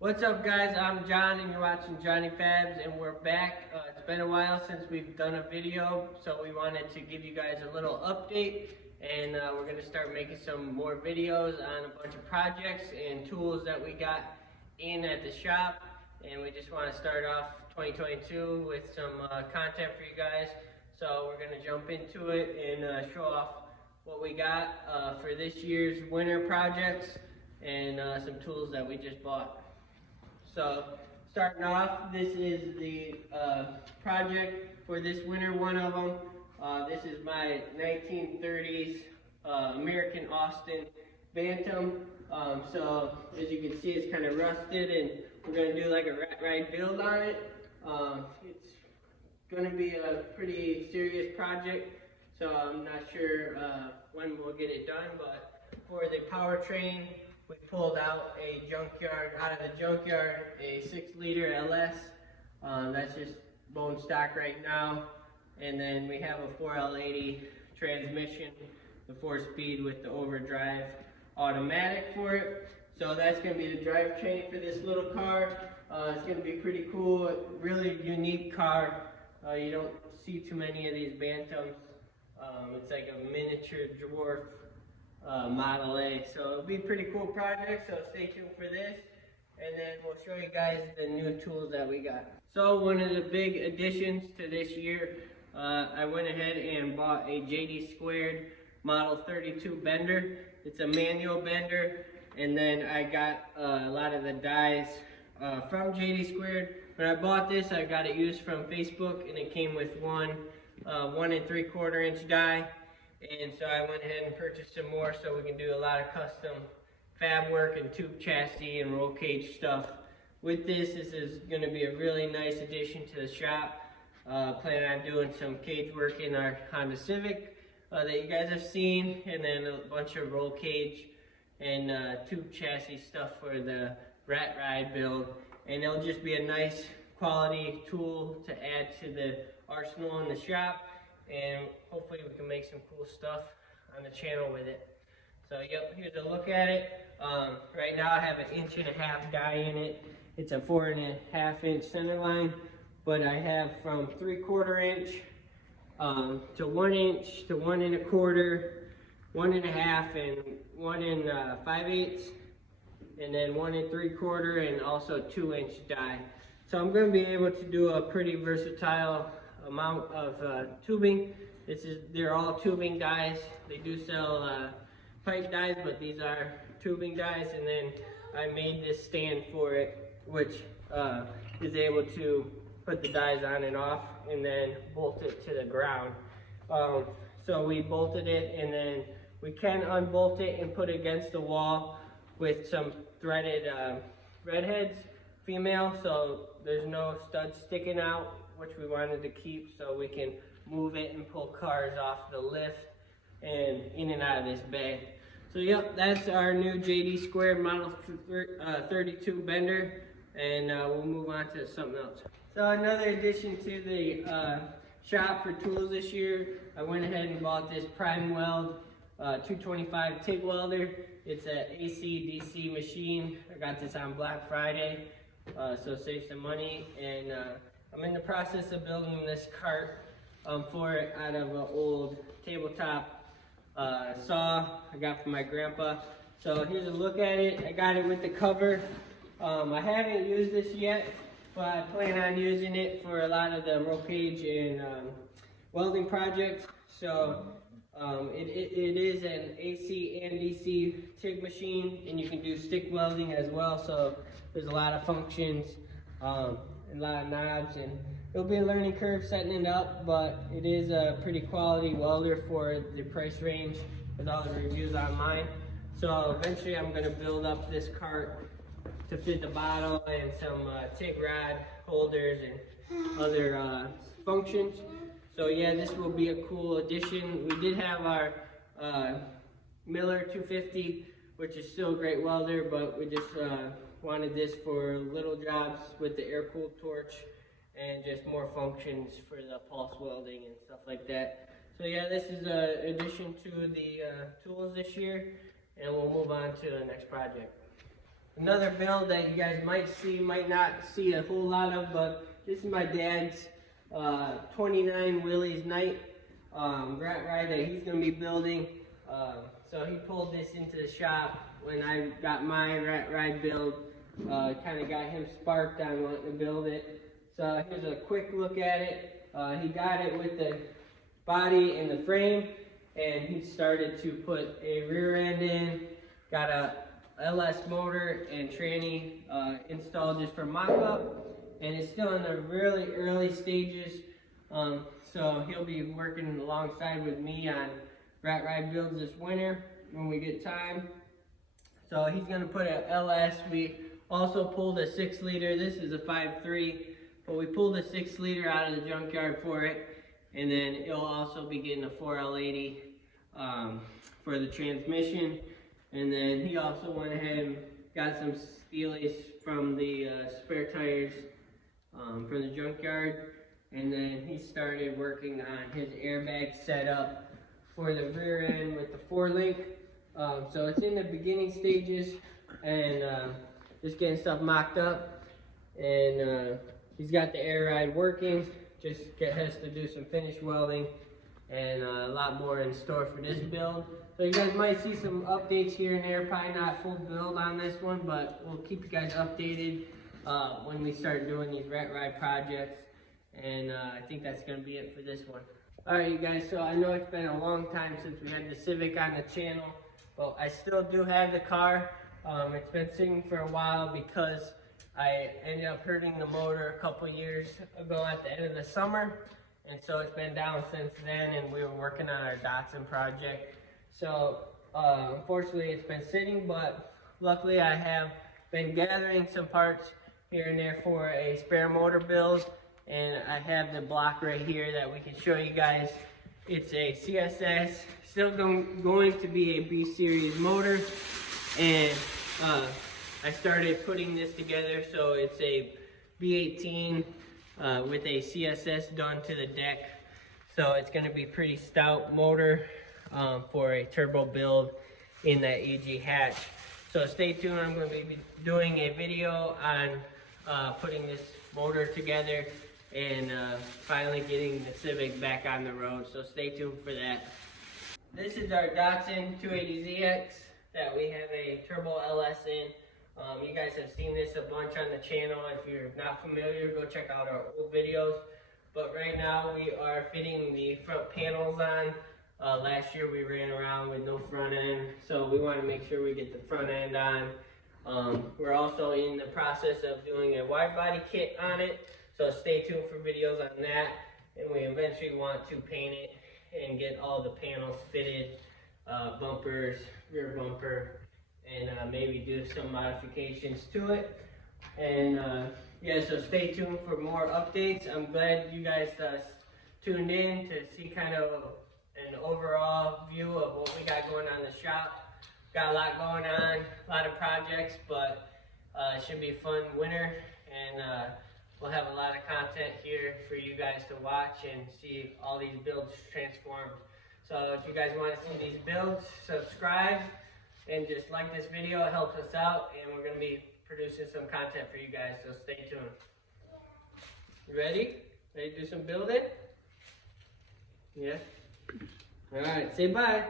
What's up, guys? I'm John and you're watching Johnny Fabs, and we're back. It's been a while since we've done a video, so we wanted to give you guys a little update, and we're going to start making some more videos on a bunch of projects and tools that we got in at the shop. And we just want to start off 2022 with some content for you guys. So we're going to jump into it and show off what we got for this year's winter projects and some tools that we just bought. So starting off, this is the project for this winter, one of them. This is my 1930s American Austin Bantam. So as you can see, it's kind of rusted, and we're going to do like a rat ride build on it. It's going to be a pretty serious project, so I'm not sure when we'll get it done, but for the powertrain, we pulled out of the junkyard, a 6-liter LS. That's just bone stock right now. And then we have a 4L80 transmission, the 4-speed with the overdrive automatic for it. So that's going to be the drivetrain for this little car. It's going to be pretty cool, really unique car. You don't see too many of these Bantams. It's like a miniature dwarf Model A. So it'll be a pretty cool project, so stay tuned for this. And then we'll show you guys the new tools that we got. So one of the big additions to this year, I went ahead and bought a JD Squared Model 32 bender. It's a manual bender, and then I got a lot of the dies from JD Squared. When I bought this, I got it used from Facebook, and it came with one 1 3/4 inch die. And so I went ahead and purchased some more so we can do a lot of custom fab work and tube chassis and roll cage stuff. With this is going to be a really nice addition to the shop. Planning on doing some cage work in our Honda Civic that you guys have seen, and then a bunch of roll cage and tube chassis stuff for the rat ride build. And it'll just be a nice quality tool to add to the arsenal in the shop. And hopefully we can make some cool stuff on the channel with it. So yep, here's a look at it. Right now I have an 1.5 inch die in it. It's a 4.5 inch center line, but I have from 3/4 inch to 1 inch to 1 1/4, 1.5, and 1 5/8, and then 1 3/4, and also 2 inch die. So I'm going to be able to do a pretty versatile amount of tubing. They're all tubing dies. They do sell pipe dies, but these are tubing dies. And then I made this stand for it, which is able to put the dies on and off, and then bolt it to the ground. So we bolted it, and then we can unbolt it and put it against the wall with some threaded redheads, female, so there's no studs sticking out, which we wanted to keep so we can move it and pull cars off the lift and in and out of this bay. So yep, that's our new JD Squared Model 32 bender, and we'll move on to something else. So another addition to the shop for tools this year, I went ahead and bought this Prime Weld 225 TIG welder. It's an AC/DC machine. I got this on Black Friday, so save some money. And I'm in the process of building this cart for it out of an old tabletop saw I got from my grandpa. So here's a look at it. I got it with the cover. I haven't used this yet, but I plan on using it for a lot of the roll cage and welding projects. So it is an AC and DC TIG machine, and you can do stick welding as well. So there's a lot of functions. A lot of knobs, and it'll be a learning curve setting it up, but it is a pretty quality welder for the price range with all the reviews online. So eventually I'm going to build up this cart to fit the bottle and some TIG rod holders and other functions. So yeah, this will be a cool addition. We did have our Miller 250, which is still a great welder, but we just wanted this for little jobs with the air-cooled torch and just more functions for the pulse welding and stuff like that. So yeah, this is an addition to the tools this year, and we'll move on to the next project. another build that you guys might see, might not see a whole lot of, but this is my dad's 29 Willys Night rat ride that he's going to be building. So he pulled this into the shop when I got my rat ride build. Kind of got him sparked on wanting to build it. So here's a quick look at it. He got it with the body and the frame, and he started to put a rear end in, got a LS motor and tranny installed just for mock-up, and it's still in the really early stages. So he'll be working alongside with me on rat ride builds this winter when we get time. So he's going to put an LS. We also pulled a 6-liter. This is a 5.3, but we pulled a 6-liter out of the junkyard for it. And then it'll also be getting a 4L80 for the transmission. And then he also went ahead and got some steelies from the spare tires from the junkyard. And then he started working on his airbag setup for the rear end with the 4-link. So it's in the beginning stages and just getting stuff mocked up. And he's got the air ride working. Just has to do some finish welding and a lot more in store for this build. So you guys might see some updates here and there, probably not full build on this one, but we'll keep you guys updated when we start doing these rat ride projects. And I think that's gonna be it for this one. All right, you guys, so I know it's been a long time since we had the Civic on the channel, but I still do have the car. It's been sitting for a while because I ended up hurting the motor a couple years ago at the end of the summer, and so it's been down since then, and we were working on our Datsun project. So unfortunately it's been sitting, but luckily I have been gathering some parts here and there for a spare motor build, and I have the block right here that we can show you guys. It's a CSS, still going to be a B-Series motor, and I started putting this together, so it's a B18 with a CSS done to the deck. So it's going to be pretty stout motor for a turbo build in that AG hatch. So stay tuned, I'm going to be doing a video on putting this motor together and finally getting the Civic back on the road. So stay tuned for that. This is our Datsun 280ZX that we have a turbo LS in. You guys have seen this a bunch on the channel. If you're not familiar, go check out our old videos. But right now we are fitting the front panels on. Last year we ran around with no front end, so we want to make sure we get the front end on. We're also in the process of doing a wide body kit on it, so stay tuned for videos on that. And we eventually want to paint it and get all the panels fitted, bumpers, rear bumper, and maybe do some modifications to it. And yeah, so stay tuned for more updates. I'm glad you guys tuned in to see kind of an overall view of what we got going on in the shop. Got a lot going on, a lot of projects, but it should be a fun winter, and we'll have a lot of content here for you guys to watch and see all these builds transformed. So if you guys want to see these builds, subscribe and just like this video. It helps us out, and we're going to be producing some content for you guys, so stay tuned. You ready? Ready to do some building? Yeah? Alright, say bye.